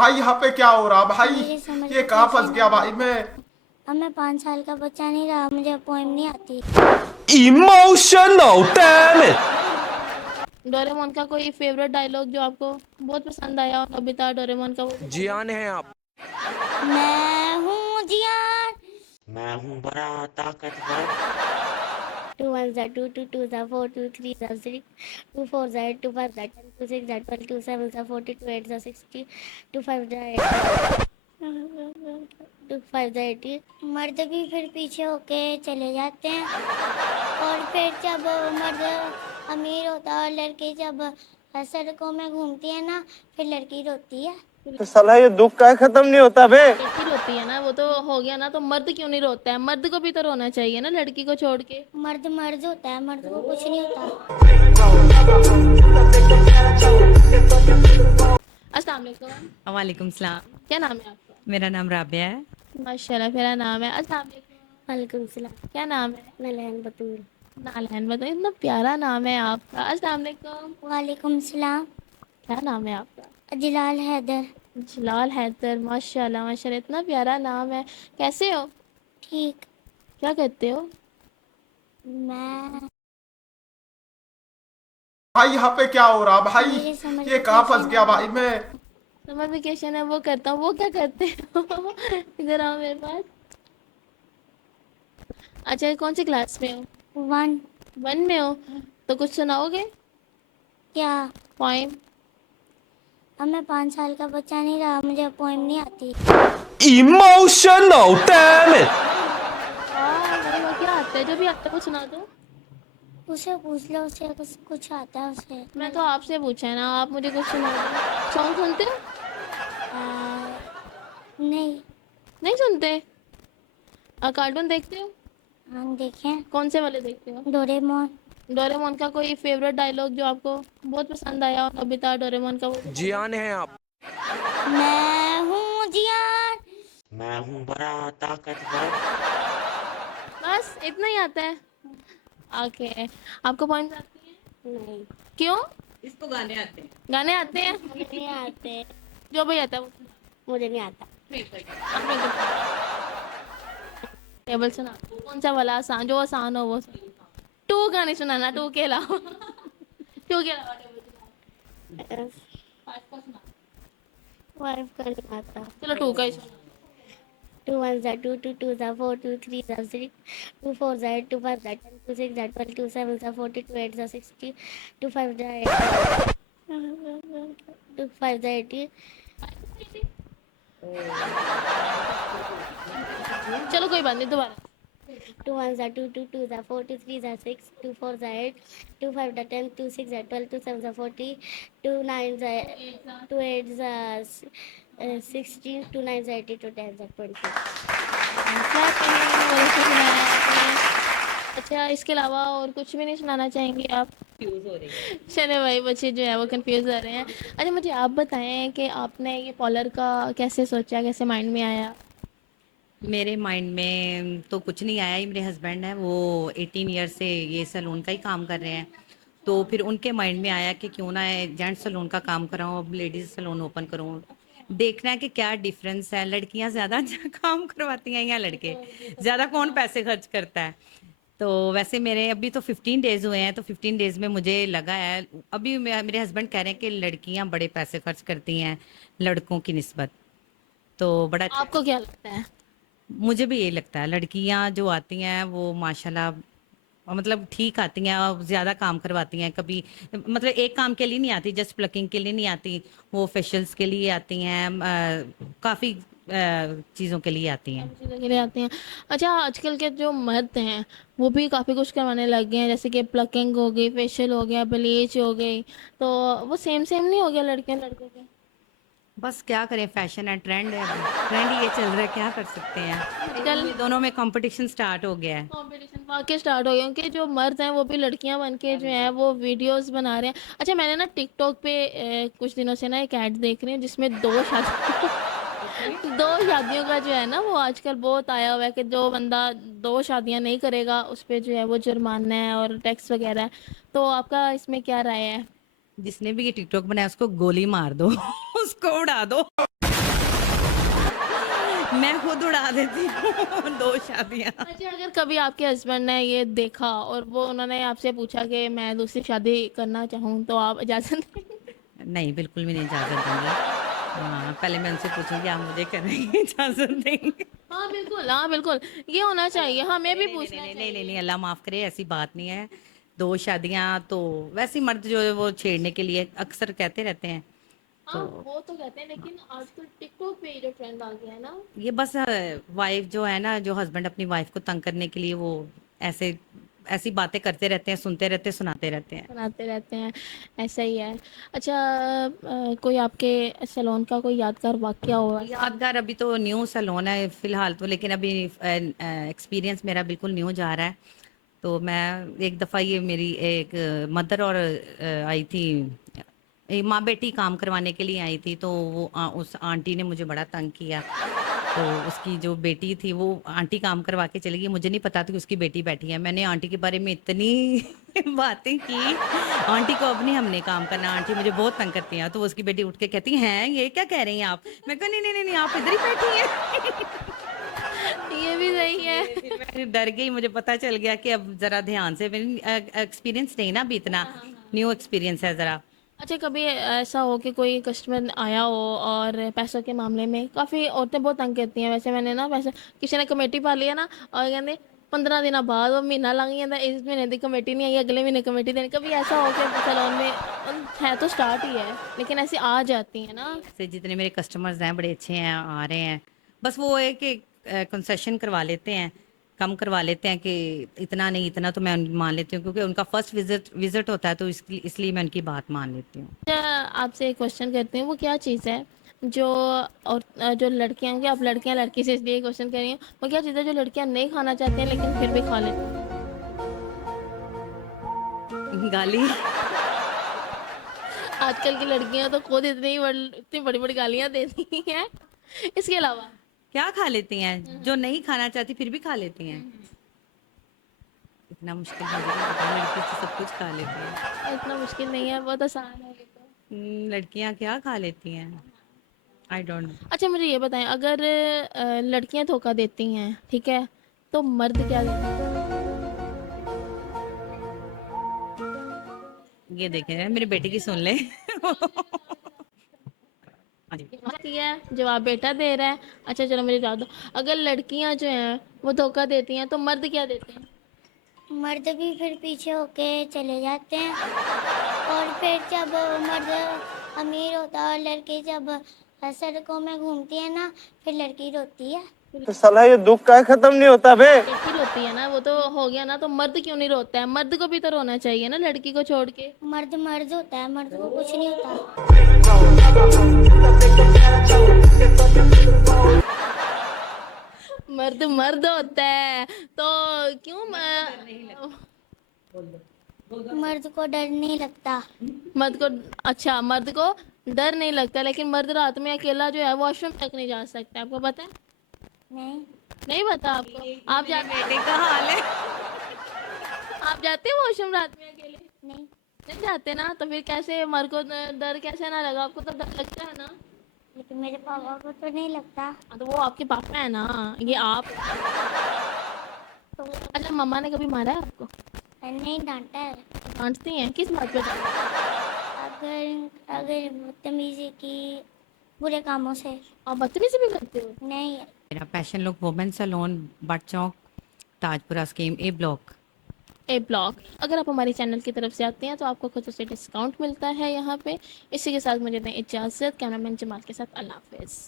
भाई यहाँ पे क्या हो रहा भाई? मेरे समर ये कहाँ फंस वेकेशन गया है। भाई मैं। अब मैं 5 साल का बच्चा नहीं रहा, मुझे पोएम नहीं आती। Emotional, damn it! डोरेमोन का कोई फेवरेट डायलॉग जो आपको बहुत पसंद आया हो, नोबिता डोरेमोन का, वो बता दो। जियान है आप। मैं हूँ जियान। मैं हूँ बड़ा ताकतवर। 2 1 2 2 2 4 2 3 6 2 4 2 5 10 2 6 12 2 7 40 2 8 60 2 5 2 5 80। मर्द भी फिर पीछे होके चले जाते हैं, और फिर जब मर्द अमीर होता है और लड़की जब सड़कों में घूमती है ना, फिर लड़की रोती है। तो साला ये दुख का खत्म नहीं होता बे। लड़की रोती है ना, वो तो हो गया ना, तो मर्द क्यों नहीं रोता है? मर्द को भी तो रोना चाहिए ना, लड़की को छोड़ के। मर्द मर्द होता है, मर्द को कुछ नहीं होता। अस्सलाम वालेकुम। वालेकुम सलाम। क्या नाम है आपका? मेरा नाम राबिया है। माशाल्लाह, मेरा नाम है। अस्सलाम वालेकुम। वालेकुम सलाम। क्या नाम है? नलहन बतूल। नालहन, बताओ, इतना प्यारा नाम है आपका। अस्सलाम वालेकुम। वालेकुम सलाम। क्या नाम है आपका? जलाल हैदर। जलाल हैदर, माशाल्लाह माशाल्लाह, इतना प्यारा नाम है। कैसे हो? ठीक। क्या करते हो? मैं भाई यहाँ पे क्या हो रहा भाई? मेरे समर ये कहाँ फंस वेकेशन गया है। भाई मैं। समर वेकेशन है, वो करता हूँ। वो क्या करते हो? इधर आओ मेरे पास। अच्छा, कौन सी क्लास में हो? 1। 1 में हो? तो कुछ सुनाओगे क्या? पोइम? अब मैं 5 साल का बच्चा नहीं रहा, मुझे पोएम नहीं आती। Emotional, damn it! अरे वो क्या आता है? जो भी आता है वो सुना दो। उसे पूछ लो, उसे कुछ आता है उसे। मैं तो आपसे पूछा है ना, आप मुझे कुछ सुना दो। सॉन्ग सुनते हो? नहीं। नहीं सुनते? कार्टून देखते हो? हाँ देखें। कौन से वाले देखते हो? डोरेमोन। डोरेमोन का कोई फेवरेट डायलॉग जो आपको बहुत पसंद आया हो, नोबिता डोरेमोन का, वो बता दो। जियान है आप। मैं हूँ जियान। मैं हूँ बड़ा ताकतवर। बस इतना ही आता है? ओके। आपको पॉइंट आती है? नहीं। क्यों? इसको गाने आते हैं। गाने आते हैं? नहीं आते। जो भी आता है वो सुना। मुझे नहीं आता। आपने टेबल सुना। कौन सा वाला आसान, जो आसान हो वो सुना। 2 गाने सुनाना, 2 के अलावा। 2 के अलावा टेबल सुना। 5 का सुना। वाइफ का नहीं आता। चलो 2 का ही सुना। 2 1 2 2 2 4 2 3 6 2 4 2 5 10 2 6 12 2 7 40 2 8 60 2 5 2 5 80। चलो कोई बात नहीं, दोबारा। 2 1 2 2 2 4 2 3 6 2 4 8 2 5 10 2 6 12 2 7 40 2 9 2 8 16 2 9 80 2 10 20। अच्छा, इसके अलावा और कुछ भी नहीं सुनाना चाहेंगे आप? फ्यूज हो रही है। चले भाई, बच्चे जो है वो कंफ्यूज हो रहे हैं। अच्छा, मुझे आप बताएं कि आपने ये पॉलर का कैसे सोचा, कैसे माइंड में आया? मेरे माइंड में तो कुछ नहीं आया। ही मेरे हस्बैंड है, वो 18 ईयर से ये सैलून का ही काम कर रहे हैं। तो फिर उनके माइंड में आया कि क्यों ना जेंट्स सैलून का काम कराऊं, अब लेडीज सैलून ओपन करूं। देखना है कि क्या डिफरेंस है, लड़कियां ज्यादा काम करवाती हैं या लड़के, ज्यादा कौन पैसे खर्च करता है। तो वैसे मेरे अभी तो 15 डेज हुए हैं, तो 15 डेज में मुझे लगा है, अभी मेरे हस्बैंड कह रहे हैं कि लड़कियां बड़े पैसे खर्च करती हैं लड़कों की निस्बत। तो बड़ा अच्छा। आपको क्या लगता है? मुझे भी यही लगता है, लड़कियां जो आती हैं वो माशाल्लाह मतलब ठीक आती हैं और ज्यादा काम करवाती हैं। कभी मतलब एक काम के लिए नहीं आती, जस्ट प्लकिंग के लिए नहीं आती, वो फेशियल्स के लिए आती हैं, काफी चीजों के लिए आती हैं। चीज़ों के लिए आते हैं। अच्छा, आजकल के जो मर्द हैं वो भी काफ़ी कुछ करवाने लग गए हैं, जैसे कि प्लकिंग हो गई, फेशियल हो गया, ब्लीच हो गई। तो वो सेम सेम नहीं हो गया लड़के लड़कों के? बस क्या करें, फैशन है, ट्रेंड है, ट्रेंड ये चल रहा है, क्या कर सकते हैं। आजकल ये दोनों में कंपटीशन स्टार्ट हो गया है। कंपटीशन वाकई स्टार्ट हो गया, क्योंकि जो मर्द हैं वो भी लड़कियां बन के जो है वो वीडियोस बना रहे हैं। अच्छा, मैंने ना टिकटॉक पे कुछ दिनों से ना एक ऐड देख रही हूँ जिसमें 2 शादी 2 शादियों का जो है ना, वो आजकल बहुत आया हुआ है कि जो बंदा 2 शादियां नहीं करेगा उस पे जो है वो जुर्माना है और टैक्स वगैरह है। तो आपका इसमें क्या राय है? जिसने भी ये टिकटॉक बनाया उसको गोली मार दो उसको उड़ा दो। मैं खुद उड़ा देती हूँ 2 शादियाँ। अच्छा, अगर कभी आपके हस्बैंड ने ये देखा और वो उन्होंने आपसे पूछा कि मैं दूसरी शादी करना चाहूँ, तो आप इजाज़त देंगे? नहीं, बिल्कुल भी नहीं इजाज़त दूँगी। हाँ, पहले मैं उनसे पूछूँगी आप मुझे करने की इजाज़त देंगे? हाँ, बिल्कुल, हाँ, बिल्कुल। ये होना चाहिए, हमें भी नहीं, पूछना नहीं, नहीं, चाहिए। नहीं, नहीं, अल्लाह माफ़ करे, ऐसी बात नहीं है। 2 शादियाँ तो वैसे ही मर्द जो है वो छेड़ने के लिए अक्सर कहते रहते हैं। हाँ, वो तो कहते हैं, लेकिन आजकल टिकटॉक पे ये जो ट्रेंड आ गया है ना, ये बस वाइफ जो है ना, जो हस्बैंड अपनी वाइफ को तंग करने के लिए वो ऐसे ऐसी बातें करते रहते हैं, सुनते रहते हैं, सुनाते रहते हैं। बनाते रहते हैं, ऐसा ही है। अच्छा, कोई आपके सैलून का कोई यादगार वाक़या हुआ? यादगार अभी तो न्यू सैलून है फिलहाल तो, लेकिन अभी एक्सपीरियंस मेरा बिल्कुल न्यू जा रहा है। तो मैं एक दफ़ा ये मेरी एक मदर और आई थी, माँ बेटी काम करवाने के लिए आई थी, तो वो उस आंटी ने मुझे बड़ा तंग किया। तो उसकी जो बेटी थी वो आंटी काम करवा के चली गई, मुझे नहीं पता था कि उसकी बेटी बैठी है। मैंने आंटी के बारे में इतनी बातें की, आंटी को अब नहीं हमने काम करना, आंटी मुझे बहुत तंग करती हैं। तो उसकी बेटी उठ के कहती हैं ये क्या कह रही हैं आप? मैं कहा नहीं नहीं नहीं नहीं, आप इधर ही बैठी हैं। ये भी सही है। फिर मैं डर गई, मुझे पता चल गया कि अब जरा ध्यान से, एक्सपीरियंस नहीं ना अभी इतना, न्यू एक्सपीरियंस है जरा। अच्छा, कभी ऐसा हो कि कोई कस्टमर आया हो और पैसों के मामले में काफ़ी औरतें बहुत तंग करती हैं, वैसे मैंने ना पैसे किसी ने कमेटी पा लिया ना, और कहते 15 दिन बाद वो महीना लग गया, इस महीने की कमेटी नहीं आई, अगले महीने कमेटी देनी। कभी ऐसा हो कि सैलून में है तो स्टार्ट ही है, लेकिन ऐसे आ जाती हैं ना। से जितने मेरे कस्टमर्स हैं बड़े अच्छे हैं, आ रहे हैं, बस वो है कि कंसेशन करवा लेते हैं, कम करवा लेते हैं कि इतना नहीं इतना, तो मैं मान लेती हूँ क्योंकि उनका फर्स्ट विजिट होता है, तो इसलिए मैं उनकी बात मान लेती हूँ। अच्छा, आपसे एक क्वेश्चन करते हैं, वो क्या चीज़ है जो, और जो लड़कियां होंगी, आप लड़कियां लड़की से इसलिए क्वेश्चन कर रही हैं, वो क्या चीज़ है जो लड़कियां नहीं खाना चाहती हैं लेकिन फिर भी खा लेती हैं? गाली। आजकल की लड़कियां तो खुद इतनी बड़ी बड़ी गालियां देती हैं। इसके अलावा क्या खा लेती हैं? जो नहीं खाना चाहती फिर भी खा लेती हैं। इतना मुश्किल मुझे नहीं पता, लड़की तो सब कुछ खा लेती है। इतना मुश्किल नहीं है, बहुत आसान है ये तो। लड़कियां क्या खा लेती हैं? I don't know. अच्छा, मुझे ये बताएं, अगर लड़कियां धोखा देती हैं, ठीक है, तो मर्द क्या देते हैं? ये देखें मेरे बेटे की सुन ले। हाँ जी। ठीक है, जवाब बेटा दे रहा है। अच्छा चलो, मुझे जवाब दो, अगर लड़कियां जो हैं वो धोखा देती हैं, तो मर्द क्या देते हैं? मर्द भी फिर पीछे होके चले जाते हैं, और फिर जब मर्द अमीर होता है और लड़की जब सड़कों में घूमती है ना, फिर लड़की रोती है। तो साला ये दुख का खत्म नहीं होता बे। लड़की रोती है ना, वो तो हो गया ना, तो मर्द क्यों नहीं रोता है? मर्द को भी तो रोना चाहिए ना, लड़की को छोड़ के। मर्द मर्द होता है, मर्द को कुछ नहीं होता। मर्द मर्द होता है तो क्यों मर्द को डर नहीं लगता। मर्द को, अच्छा, मर्द को डर नहीं लगता, लेकिन मर्द रात में अकेला जो है वॉशरूम तक नहीं जा सकता, आपको पता है? नहीं, नहीं पता आपको? आप जाते बेटे का हाल है। आप जाते हैं वॉशरूम रात में अकेले? नहीं, नहीं जाते ना, तो फिर कैसे मर्द को डर कैसे ना लगा? आपको तो डर लगता है ना। लेकिन मेरे पापा को तो नहीं लगता। हाँ, तो वो आपके पापा है ना, ये आप। तो अच्छा, मम्मा ने कभी मारा है आपको? नहीं, डांटा है। डांटती हैं? किस बात पे डांटती हैं? अगर अगर बदतमीजी की, बुरे कामों से। आप बदतमीजी भी करते हो? नहीं, मेरा पैशन लुक वुमेन सैलून, बट चौक, Tajpura scheme, A block. A block. अगर आप हमारी चैनल की तरफ से आते हैं तो आपको खुद से डिस्काउंट मिलता है यहाँ पे। इसी के साथ मुझे दें इजाज़त, कैमरामैन जमाल के साथ अल्लाह हाफिज़।